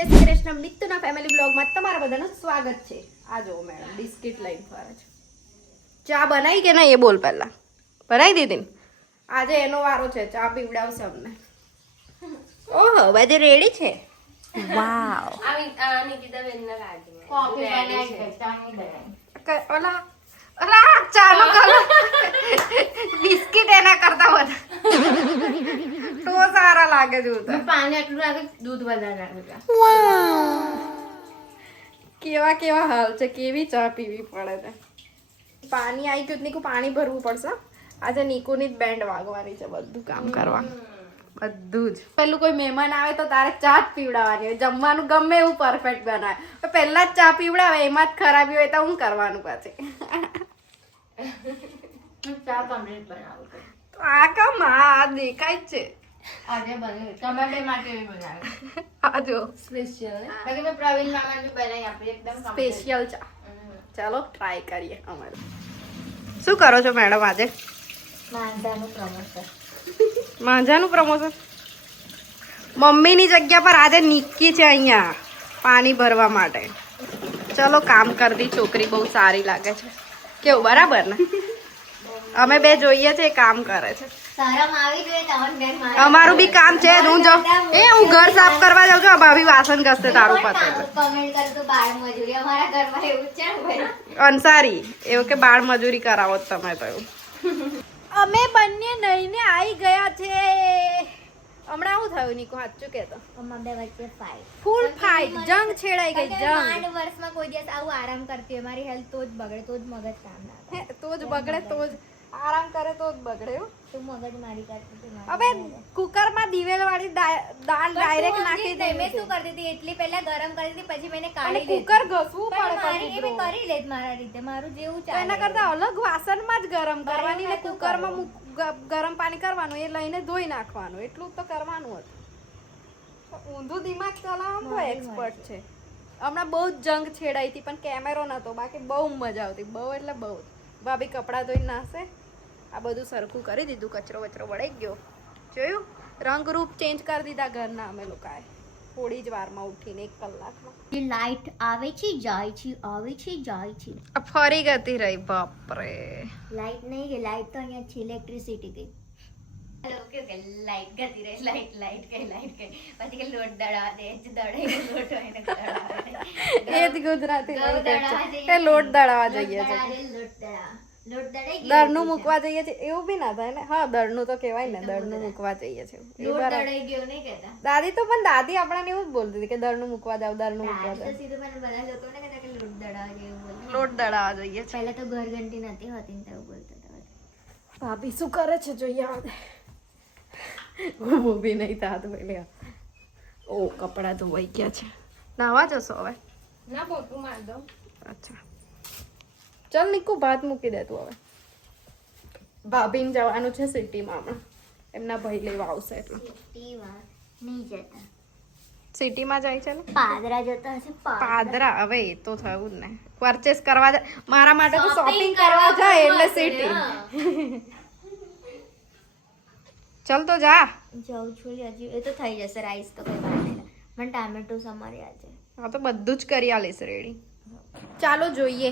જય શ્રી કૃષ્ણ મિત્તુના ફેમિલી બ્લોગમાં તમારા બધાનું સ્વાગત છે. આ જો મેડમ બિસ્કિટ લઈને ફરે છે. ચા બનાવી કે નહીં એ બોલ પહેલા. બનાવી દીધી ને? આજે એનો વારો છે, ચા પીવડાવશે અમને. ઓહો બધે રેડી છે. વાવ. ઓલા ઓલા ચાનો કલર બિસ્કિટ એના કરતા વધારે તો સારા લાગે જોતા. પાણી આટલું લાગે, દૂધ વધારે લાગે. કેવા કેવા હાલ છે, કેવી ચા પીવી પડે છે. પાણી આવી ગયું નીકુ, પાણી ભરવું પડશે. આજે નીકુની જ બેન્ડ વાગવાની છે, બધું કામ કરવાનું, બધું જ. પેલું કોઈ મહેમાન આવે તો તારે ચા જ પીવડાવવાની હોય. જમવાનું ગમે એવું પરફેક્ટ બનાવે, પહેલા જ ચા પીવડાવે, એમાં જ ખરાબી હોય તો હું કરવાનું પાછી. ચા કમ્પ્લીટ બનાવું તો આ કામ આ દેખાય જ છે. આજે બને તમારે માટે બી બનાવે. આ જો સ્પેશિયલ બાકી મેં પ્રવીણ મામા બી બનાવી આપી એકદમ સ્પેશિયલ ચા. ચાલો ટ્રાય કરીએ. અમારે શું કરો છો મેડમ આજે? માંજાનું પ્રમોશન. માંજાનું પ્રમોશન. મમ્મીની જગ્યા પર આજે નિક્કી છે અહીંયા પાણી ભરવા માટે. ચલો કામ કરતી છોકરી બહુ સારી લાગે છે. કેવું બરાબર ને? અમે બે જોઈએ છે, કામ કરે છે. શરમ આવી જોઈએ તમને બેન. અમારું બી કામ છે. હું ઘર સાફ કરવા જાઉં છું, ભાભી વાસણ ઘસતે તારું પતે. કમેન્ટ કરે તો બાળ મજૂરી અમારા ઘરમાં એવું જ છે ને ભાઈ. અંસારી એવું કે બાળ મજૂરી કરાવો તમે તો એવું. અમે બંને નઈને આવી ગયા છે. હમણાં શું થયું નીકુ, સાચું કહેતો? અમારા બે વચ્ચે ફાઇટ, ફૂલ ફાઇટ, જંગ છેડાઈ ગઈ, જંગ. 8 વર્ષમાં કોઈ દિવસ આવું આરામ કરતી હોય. મારી હેલ્થ તો જ બગડે, તો જ મગજ કામ ના કરે. તો જ બગડે, તો જ આરામ કરે તો જ બગડે. તું મગજ મારી કરતી હતી. હવે કુકરમાં દિવેલ વાળી દાળ ડાયરેક્ટ નાખી દે. મેં શું કરતી હતી, એટલી પહેલા ગરમ કરી હતી, પછી મેં કાઢી લીધી. કુકર ઘસવું પડે. મારી મેં કરી લેત મારા રીતે, મારું જેવું ચાલે. એના કરતા અલગ વાસણમાં જ ગરમ કરવાની ને કુકરમાં ગરમ પાણી કરવાનું, એ લઈને ધોઈ નાખવાનું, એટલું તો કરવાનું હતું. ઊંધું દિમાગ ચલાવવામાં બહુ એક્સપર્ટ છે. હમણાં બહુ જ જંગ છેડાઈ હતી, પણ કેમેરો નતો, બાકી બહુ મજા આવતી. બહુ એટલે બહુ. ભાભી કપડાં ધોઈને નાખશે. આ બધું સરખું કરી દીધું, કચરો વચરો વળાઈ ગયો. જોયું, રંગરૂપ ચેન્જ કરી દીધા ઘરના અમે લોકોએ થોડી જ વારમાં ઉઠીને, 1 કલાકમાં. લાઈટ આવે છે જાય છે, આવે છે જાય છે. આ ફરી ગતી રહી. બાપરે, લાઈટ નહીં ગઈ, લાઈટ તો અહીંયા છે, ઇલેક્ટ્રિસિટી ગઈ. લાઈટ ગતી રહી, લાઈટ કઈ પછી કે લોટ દળવા દે, દળાઈ લોટ હોય ને એ જ ગુજરાતી લોટ દળાવા જઈએ છે. દળનું મૂકવા જઈએ છે એવું બી ના થાય ને. હા, દળનું તો કહેવાય ને, દળનું મૂકવા જઈએ છે. દાદી તો પણ દાદી આપણને એવું જ બોલતી હતી કે દળનું મૂકવા જાવ, દળનું મૂકવા જાવ. લોટ દળાવા જઈએ છે. પહેલા તો ઘર ઘંટી નથી હોતી ને તો બોલતા હતા. ભાભી શું કરે છે જોઈએ આવે. હું ઊભી નહીં થાત પેલી. ઓ કપડા ધોવાઈ ગયા છે. નાવા જશો હવે? ના પોતું માર દો. અચ્છા ચલ નીકુ, ભાત મૂકી દે તું હવે. ભાભીને જવાનું છે સિટીમાં હમણાં, એમના ભાઈ લેવા આવશે એટલે. નહીં જતા. સિટીમાં જાય છે ને? પાદરા જતા હશે. પાદરા હવે એ તો થયું જ ને. પરચેસ કરવા જાય મારા માટે તો, શોપિંગ કરવા જાય એટલે સિટી. ચલ તો જા. જાઉં છું હજી, એ તો થઈ જશે. રાઈસ તો કઈ વાર નહીં. મને ટામેટો સમારી આજે. હા તો બધું જ કરી આલીશ રેડી. ચાલો જોઈએ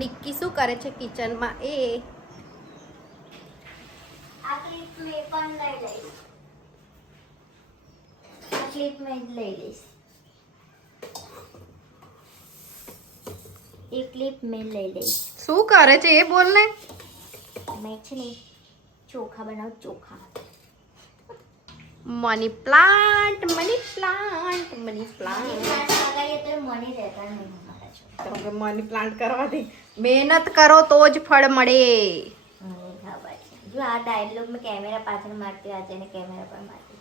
નિક્કી શું કરે છે કિચનમાં. એ આ ક્લિપ મેં પણ લઈ લઈશ. આ ક્લિપ મેં લઈ લઈશ. એ ક્લિપ મેં લઈ લઈશ. શું કરે છે એ બોલ ને. મેં છે ને ચોખા બનાવું, ચોખા. Money plant, money plant, money plant. Money રહેતા નહીં મારા છોકરા. મની પ્લાન્ટ કરવાથી મહેનત કરો તો જ ફળ મળે. ખબર છે. જો આ ડાયલોગ મેં કેમેરા પાછળ મારતી, આજે એને કેમેરા પર મારતી.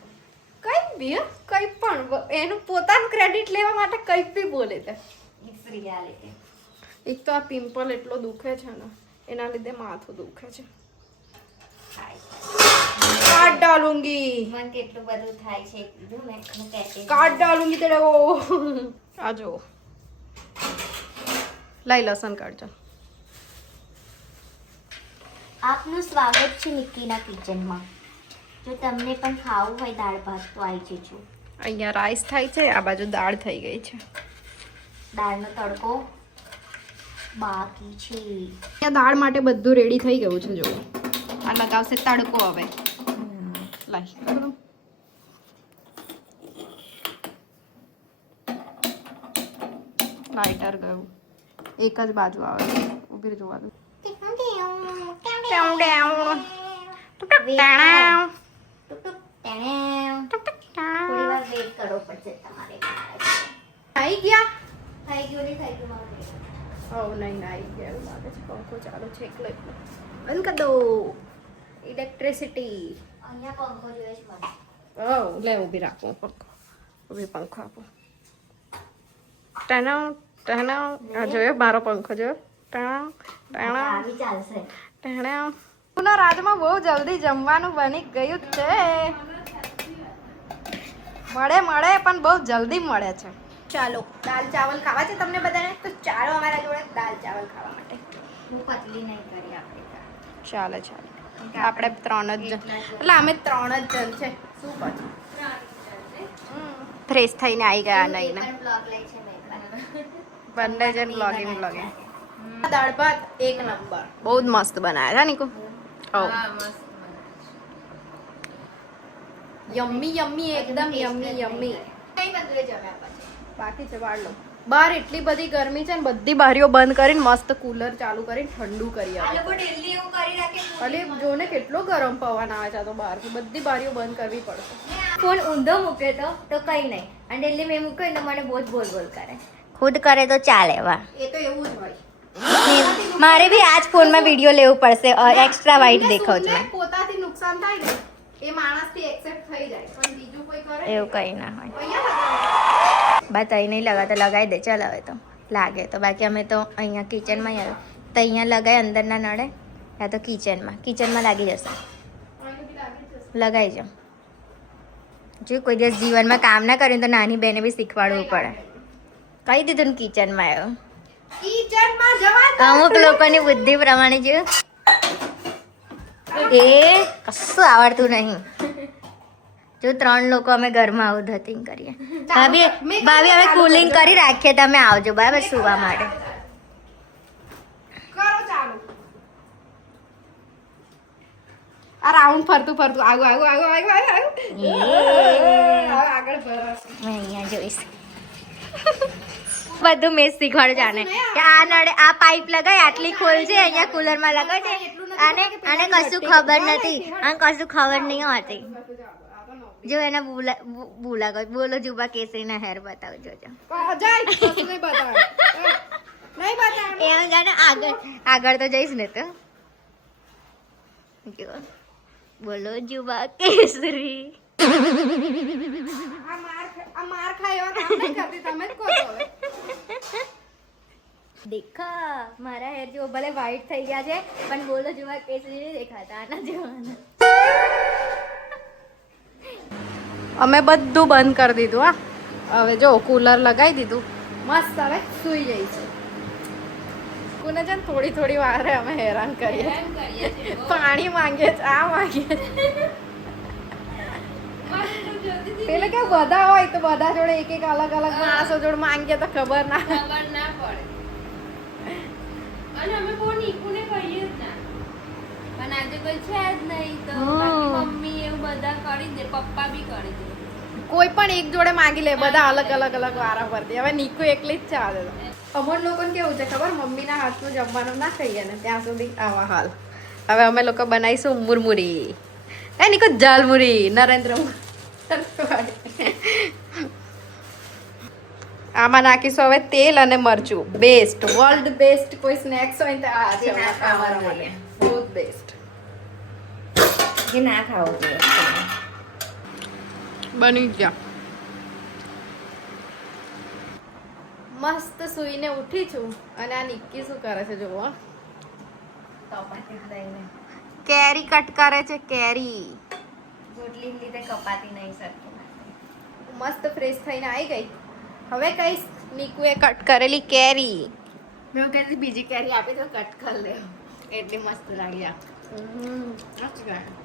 કઈ બી કઈ પણ એનું પોતાનું ક્રેડિટ લેવા માટે કઈ બી બોલે છે. It's reality. એક તો આ પિમ્પલ એટલો દુખે છે ને, એના લીધે માથું દુખે છે. કાટ ડાલુંગી. મન કેટલું બધું થાય છે. જો મેં કહેતી કાટ ડાલુંગી તેરે વો. આ જો લઈ લસણ કાઢજો. આપનું સ્વાગત છે નિક્કીના કિચનમાં. જો તમને પણ ખાવું હોય દાળ ભાત તો આવી જજો. અહીંયા રાઈસ થાય છે, આ બાજુ દાળ થઈ ગઈ છે. દાળનો તડકો બાકી છે. અહીંયા દાળ માટે બધું રેડી થઈ ગયું છે. જો આ લગાવશે તડકો. હવે લાઈ કરું લાઇટર ગયું, એક જ બાજુ આવે છે. ઊભી જોવા દો. થોડી વાર વેઇટ કરવો પડશે તમારે. આવી ગયા? થઈ ગયું નહીં થઈ ગયું મારે. નહીં આવી ગયા એવું લાગે છે. પંખો ચાલુ છે એટલે બંધ કરી દો. ઇલેક્ટ્રિસિટી. અહીંયા પંખો જોઈએ છે મને. લે ઊભી રાખો પંખો. ઊભી પંખો આપો. ટાણા ટાણા. આ જોયો મારો પંખો જોયો? ટાણા ટાણા આવી ચાલશે. ટાણા. પુના રાજમાં બહુ જલ્દી જમવાનું બની ગયું છે. મળે પણ બહુ જલ્દી મળે છે. ચાલો દાલ ચાવલ ખાવા છે તમને બધાને? તો ચાલો અમારા જોડે દાલ ચાવલ ખાવા માટે. હું પતલી નહીં કરી આપણે. ચાલે આપણે 3 જ જણ, એટલે અમે 3 જ જણ છે. શું પછી ફ્રેશ થઈને આવી ગયા નહીં ને બ્લોગ લે છે મેં. બંને જણ બ્લોગિંગ. દાળ ભાત એક નંબર, બહુ જ મસ્ત બનાવ્યા છે નીકુ. યમ્મી યમ્મી, એકદમ યમ્મી યમ્મી. કઈ બધું જમ્યા પછી બાકી છે વાળ લો. બહાર એટલી બધી ગરમી છે ને બધી બારીઓ બંધ કરીને મસ્ત કુલર ચાલુ કરીને ઠંડુ કરી આ આવે. લોકો ડેલી એવું કરી રાખે. અલે જો ને કેટલો ગરમ પવન આવે છે તો બહારથી. બધી બારીઓ બંધ કરવી પડશે. ફોન ઊંધો મૂકે તો કઈ નહીં, અને ડેલી મેં મૂક્યો ને તો મને બહુ જ બોલ કરે. ખુદ કરે તો ચાલે. વાહ, એ તો એવું જ હોય. મારે બી આજ ફોનમાં વિડીયો લેવું પડશે. એક્સ્ટ્રા વાઇટ દેખાવ છે. પોતાથી નુકસાન થાય ને એ માણસથી એક્સેપ્ટ થઈ જાય, પણ બીજું કોઈ કરે એવું કઈ ના હોય. અહીંયા બસ અહીં નહીં લગાવતો, લગાવી દે ચાલ. હવે તો લાગે તો. બાકી અમે તો અહીંયા કિચનમાં આવ્યો તો અહીંયા લગાય અંદર ના નડે, યા તો કિચનમાં લાગી જશે. લગાવી જાઓ. જો કોઈ દિવસ જીવનમાં કામ ના કર્યું તો નાની બેને બી શીખવાડવું પડે. કહી દીધું ને કિચનમાં આવ્યો. કિચનમાં જવાનું. અમુક લોકોની બુદ્ધિ પ્રમાણે જો એ કશું આવડતું નહીં. જો 3 લોકો અમે ઘરમાં આવું ધતિંગ કરીએ. ભાભી અમે કુલિંગ કરી રાખીએ, તમે આવજો બરાબર સુવા માટે. કરો ચાલુ. આ રાઉન્ડ ફરતું આગળ ફરસ. મેં અહીંયા જોઈશ. બધું મેં શીખવાડું જાણે કે આ નડે, આ પાઇપ લગાય, આટલી ખોલ છે, અહીંયા કુલરમાં લગાડે. આને કશું ખબર નથી, આને કશું ખબર નહીં હોતી. જો એને બોલા બોલો જુબા કેસરીના હેર બતાવજો. એમ જાણે આગળ તો જઈશ ને તો જો બોલો જુબા કેસરી. દેખા મારા હેર જો ભલે વ્હાઈટ થઈ ગયા છે પણ બોલો જુબા કેસરી નહીં દેખાતા. આના જેવાના. અમે બધું બંધ કરી દીધું. હવે જો કુલર લગાવી દીધું મસ્ત. હવે સુઈ જઈ છે. કોને છે ને થોડી વારે અમે હેરાન કરીએ. પાણી માંગીએ, ચા માંગીએ. પેલે કે બધા હોય તો બધા જોડે એક અલગ માણસો જોડે માંગીએ તો ખબર ના પડે. અને અમે બહુ નીકુને કહીએ જ ના, પણ આજે કોઈ છે જ નહીં તો બાકી મમ્મી એવું બધા કરી દે, પપ્પા બી કરી દે. કોઈ પણ એક જોડે માંગી લે, બધા અલગ વારા ફરતી. હવે નીકુ એકલી જ ચાલે. અમર લોકોને કેવું છે ખબર? મમ્મીના હાથનું જમવાનું ના ખાઈએ ને ત્યાં સુધી આવા હાલ. હવે અમે લોકો બનાવીશું મુરમુરી. નીકુ જાલમુરી. નરેન્દ્ર આમાં નાખીશું હવે તેલ અને મરચું. બેસ્ટ, વર્લ્ડ બેસ્ટ કોઈ સ્નેક્સ હોય ને તો આ છે અમારા માટે. બહુ બેસ્ટ. જે ના ખાવું જોઈએ. બની ગયા. મસ્ત સૂઈને ઉઠી છું અને આ નિક્કી શું કરે છે જોવો. કેરી કટ કરે છે. કેરી રોટલી લીધે કપાતી નહીં સરખી. મસ્ત ફ્રેશ થઈને આવી ગઈ. હવે કઈશ નીકુએ કટ કરેલી કેરી. મેં કીધી બીજી કેરી આપી તો કટ કરી લે. એટલી મસ્ત લાગ્યા.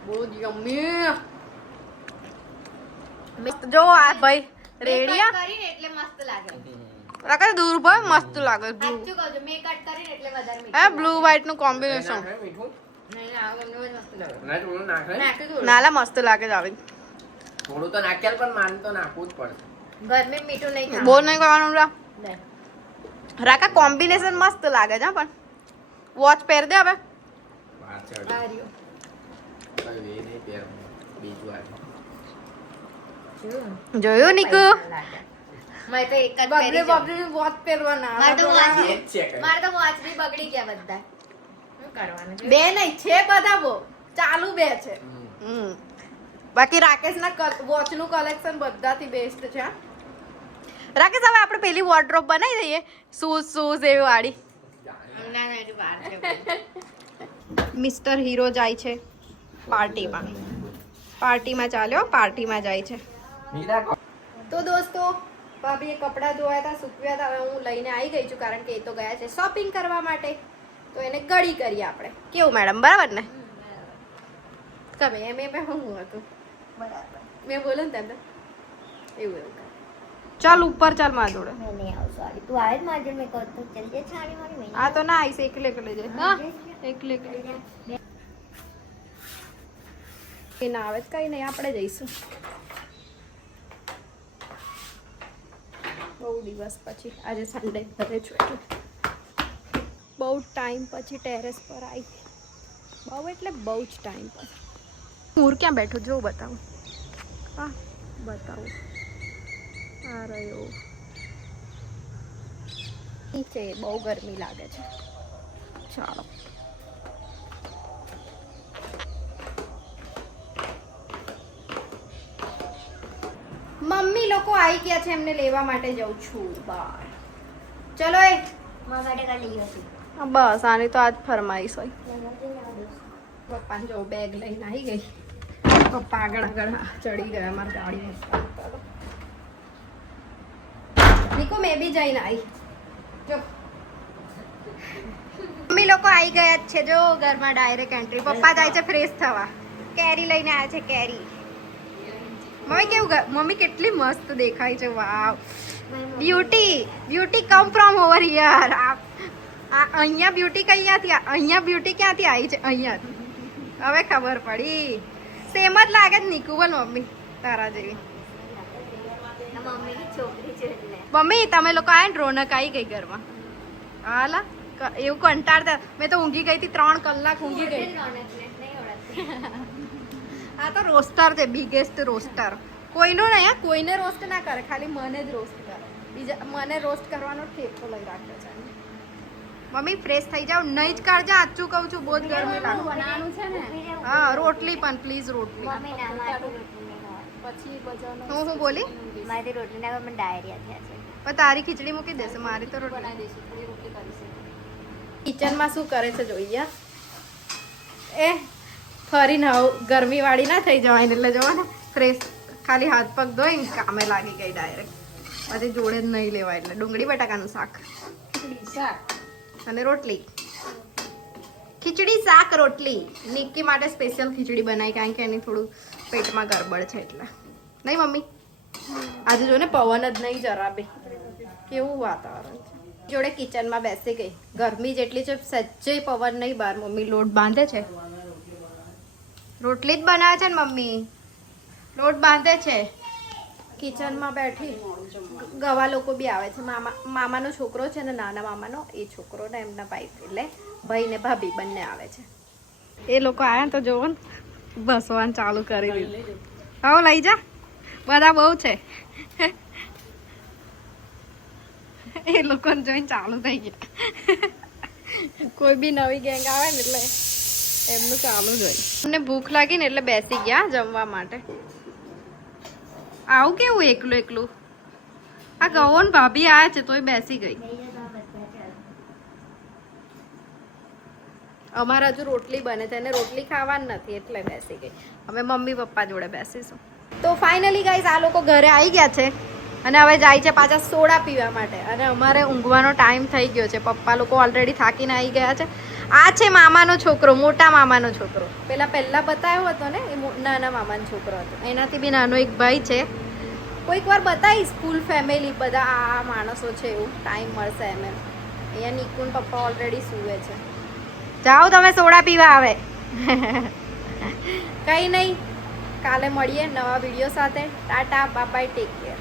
બહુ યમ્મી. જો આ ભાઈ રેડિયા કરીને એટલે મસ્ત લાગે. રાકા દૂર ભાઈ મસ્ત લાગે બ્લુ સાચું કહું છું, મેં કટ કરીને એટલે વધારે મીઠું. હે બ્લુ વ્હાઈટ નું કોમ્બિનેશન નહીં, આ ગમને બહુ મસ્ત લાગે. ના થોડું નાખે નાખી દઉં. નાલા મસ્ત લાગે છે આવી થોડું તો નાખ્યા પણ માન તો નાખવું જ પડશે. ઘરમાં મીઠું નહીં ખાવાનું. બહુ નહીં કરવાનું રા લે. રાકા કોમ્બિનેશન મસ્ત લાગે છે હા પણ વોચ પહેર દે હવે પાછળ આ રહ્યું. કઈ એ નહીં પહેર બીજું આ જોયું? જોયું નીકુ પૈસા લાગે. મેં તો એક જ પહેરી બબલી છે. બબલી વોચ પહેરવાના મારે તો watch એ જ છે કઈ. મારે તો watch બી બગડી ગયા બધા. શું કરવાનું છે? બે નહીં છે બધા બહુ ચાલુ બે છે હમ. બાકી રાકેશના વોચ નું કલેક્શન બધાથી બેસ્ટ છે હા. રાકેશ હવે આપણે પેલી વોર્ડરોબ બનાવી દઈએ શૂઝ એવી વાળી ના, ના, હજુ વાર છે. મિસ્ટર હીરો જાય છે પાર્ટીમાં ચાલ્યો પાર્ટીમાં જાય છે મીરા કો- તો દોસ્તો ભાભીએ કપડાં ધોયા હતા સૂકવ્યા હતા હવે હું લઈને આવી ગઈ છું કારણ કે એ તો ગયા છે શોપિંગ કરવા માટે તો એને ગળી કરીએ આપણે કેવું મેડમ બરાબર ને તમે એમ હું હતું બરાબર. મેં બોલ્યું ને તેમ એવું ચાલ ઉપર ચાલ મારા જોડે મેં નહીં આવું, sorry. તું આવે જ મારી જોડે, મેં કહું તું ચાલી જા છાણી મારી, મેં નહીં આ તો ના આવીશ એકલે જાય હા એકલે એ ના આવે તો કઈ નહીં આપણે જઈશું બહુ દિવસ પછી આજે સન્ડે ઘરે છું એટલે બહુ ટાઈમ પછી ટેરેસ પર આવી બહુ એટલે બહુ જ ટાઈમ પછી હું ક્યાં બેઠું જો બતાવું હા બતાવું આ રહ્યો નીચે બહુ ગરમી લાગે છે ચાલો મમ્મી લોકો આવી ગયા છે એમને લેવા માટે જાઉં છું બહાર ચલો એ મારા માટે કાંઈ લઈ આવશું. બસ આની તો આજ ફરમાઈશ હોય લગાવી દે, લેવા દઉં. પપ્પાને જો બેગ લઈને આવી ગઈ પપ્પા આગળ ચડી ગયા મારી ગાડીમાં નીકુ મેં બી જઈને આવી જો મમ્મી લોકો આવી ગયા જ છે જો ઘરમાં ડાયરેક્ટ એન્ટ્રી પપ્પા જાય છે ફ્રેશ થવા કેરી લઈને આવ્યા છે કેરી મમ્મી કેવું મમ્મી કેટલી મસ્ત દેખાય છે wow beauty come from over here અહીંયા બ્યુટી અહીંયા બ્યુટી ક્યાંથી આવી છે અહીંયાથી હવે ખબર પડી સેમ જ લાગે છે નીકુ બોલ મમ્મી તારા જેવી આ મમ્મીની છોકરી છે એટલે. મમ્મી તમે લોકો આયા ને રોનક આવી ગઈ ઘરમાં હાલા એવું કંટાળતા મેં તો ઊંઘી ગઈ હતી 3 કલાક ઊંઘી ગઈ રોનકને નહીં ઓળખતી. આ તો રોસ્ટર છે બિગેસ્ટ રોસ્ટર કોઈનો નહીં હા કોઈને રોસ્ટ ના કરે ખાલી મને જ રોસ્ટ કરે બીજા મને રોસ્ટ કરવાનો ઠેકો લઈ રાખ્યો છે મમ્મી ફ્રેશ થઈ જાવ નહીં જ કાઢજા આચું કહું છું બહુ જ ગરમી લાગે બનાવવાનું છે ને હા રોટલી પણ પ્લીઝ રોટલી મમ્મી ના, મારી રોટલી નહીં ખાવાની. પછી બજારનો હું બોલી મારી રોટલી ના મને ડાયરિયા થયા છે. પણ તારી ખીચડી મૂકી દેશે મારી તો રોટલી બનાવી દઈશું થોડી રોટલી કરીશું કિચનમાં શું કરે છે જોઈએ એ ફરીને ગરમી વાળી ના થઈ જવાય એટલે જવા ને ફ્રેશ ખાલી હાથ પગ ધોઈને કામે લાગી ગઈ ડાયરેક્ટ પછી જોડે જ નહીં લેવાય એટલે ડુંગળી બટાકાનું શાક શાક અને રોટલી ખીચડી શાક રોટલી નિક્કી માટે સ્પેશિયલ ખીચડી બનાવી કારણ કે એની થોડું પેટમાં ગરબડ છે એટલે નહીં મમ્મી આજે જો ને પવન જ નહીં જરા બે કેવું વાતાવરણ છે જોડે કિચનમાં બેસી ગઈ ગરમી જેટલી છે સચ્ચે પવન નહીં બહાર મમ્મી લોટ બાંધે છે રોટલી જ બનાવે છે ને મમ્મી લોટ બાંધે છે કિચનમાં બેઠી ગવા લોકો બી આવે છે મામાનો છોકરો છે ને નાના મામાનો એ છોકરો ને એમના ભાઈ એટલે ભાઈ ને ભાભી બંને આવે છે એ લોકો આવ્યા તો જોવો ને બસવાનું ચાલુ કરી દીધું હા લઈ જા બધા બહુ છે એ લોકોને જોઈને ચાલુ થઈ ગયા કોઈ બી નવી ગેંગ આવે ને એટલે એમનું ચાલુ જ હોય અમને ભૂખ લાગી ને એટલે બેસી ગયા જમવા માટે આવું કેવું એકલું એકલું આ ગવોન ભાભી આયા છે તોય બેસી ગઈ લઈ જાઓ તો બધા ચાલો. અમારે હજુ રોટલી બને છે અને રોટલી ખાવાની નથી એટલે બેસી ગઈ અમે મમ્મી પપ્પા જોડે બેસીશું તો ફાઇનલી ગાઈઝ આ લોકો ઘરે આવી ગયા છે અને હવે જાય છે પાછા સોડા પીવા માટે અને અમારે ઊંઘવાનો ટાઈમ થઈ ગયો છે પપ્પા લોકો ઓલરેડી થાકીને આવી ગયા છે આ છે મામાનો છોકરો મોટા મામાનો છોકરો પહેલા બતાવ્યો હતો ને એ નાના મામાનો છોકરો હતો એનાથી બી નાનો એક ભાઈ છે કોઈક વાર બતાવીશ ફૂલ ફેમિલી બધા આ માણસો છે એવું ટાઈમ મળશે એમ અહીંયા નિકુન પપ્પા ઓલરેડી સૂવે છે. જાઓ તમે સોડા પીવા આવે. કંઈ નહીં, કાલે મળીએ નવા વિડીયો સાથે. Tata bye bye, take care.